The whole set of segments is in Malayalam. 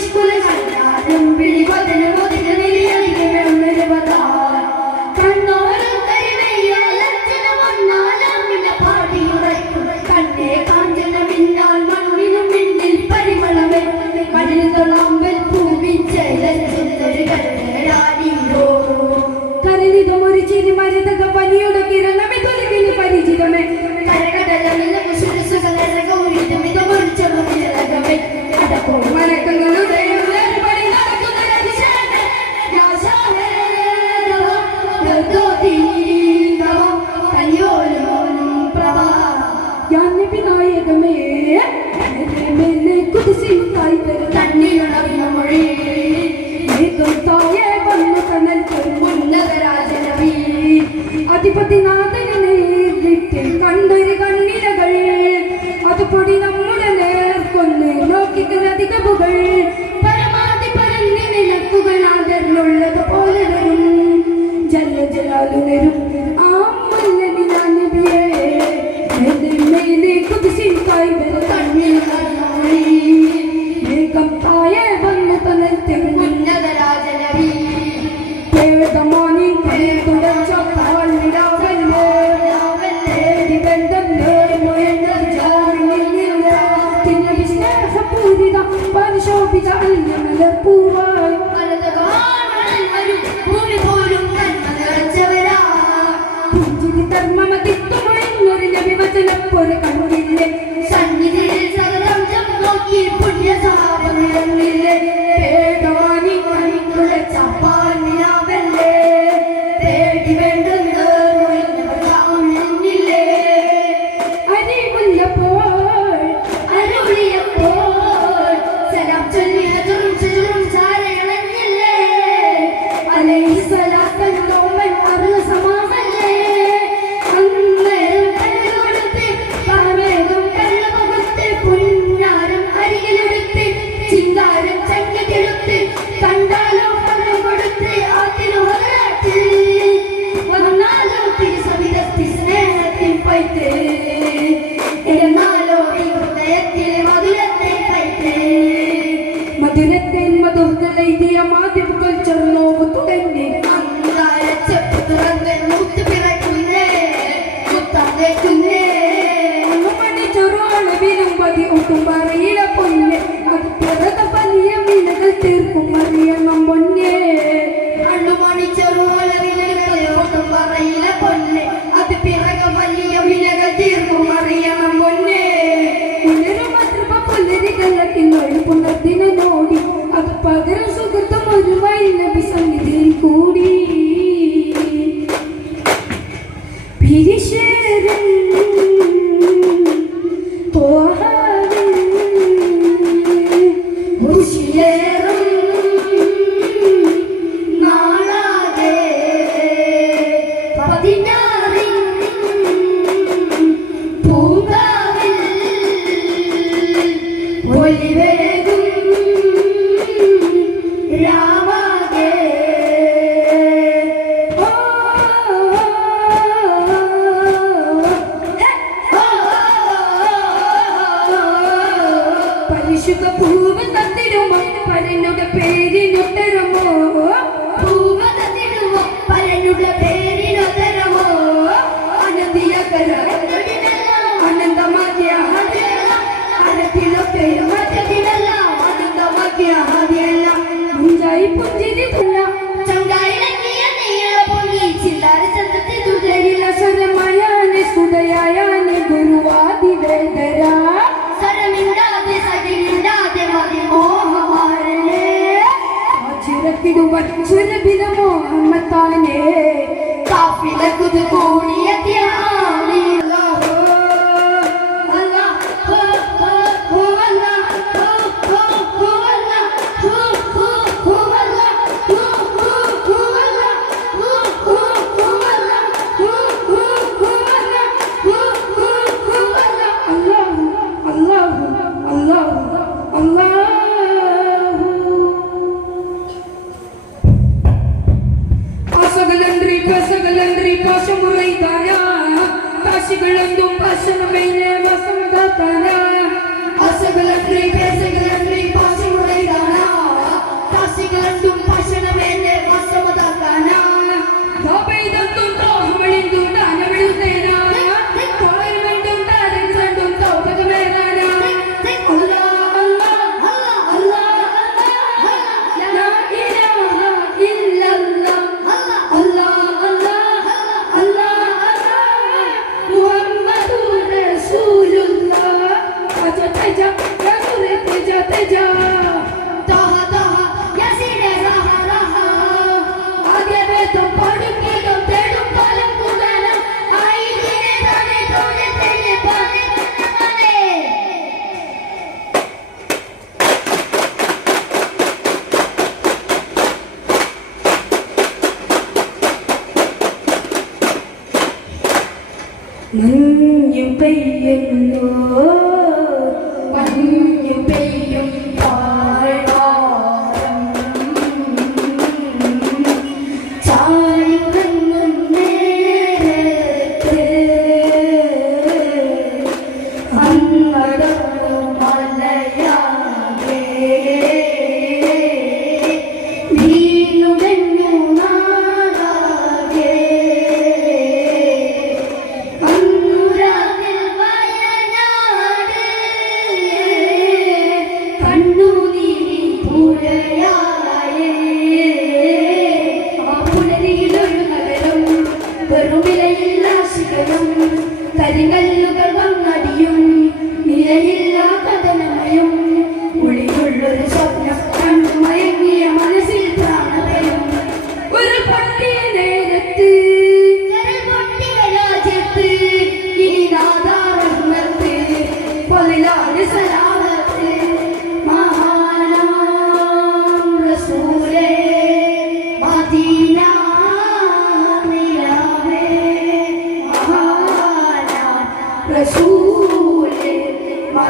school അധിപതിനാഥനെ നേരിട്ട് കണ്ടൊരു കണ്ണിരകൾ അതുപൊടി നമ്മുടെ നേർക്കൊന്ന് നോക്കിക്കുന്നധിക പുകൾ പരമാധി പരന്നി നിലക്കുകൾ ആദരണുള്ളത് പോലെ വരും. ജല ശോഭിതാലിന്റെ മലപ്പൂവായും ധർമ്മമതിത്വമായും ഒരു നബിവചനം ഒരു ದಿನದಿಂದ ದುರ್ಗದ ಇದೆಯ ಮಾಧ್ಯಮಗಳು ಚರ್ನೋಗುತ್ತದೆಂದೇ புஞ்சிதி துண்ணா சங்காயிலக்கிய நீல பொங்கி சில்லாறு சந்தத்தை துதரிலா. me devolve. പാശമുറൈതായ കാശികളെന്തും പാശനമയിലെ വസന്തതന ആശകളത്രേ മഞ്ഞു പെയ്യുന്നു. മഞ്ഞു പെയ്യും അന്നടോ മലയാ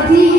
Body.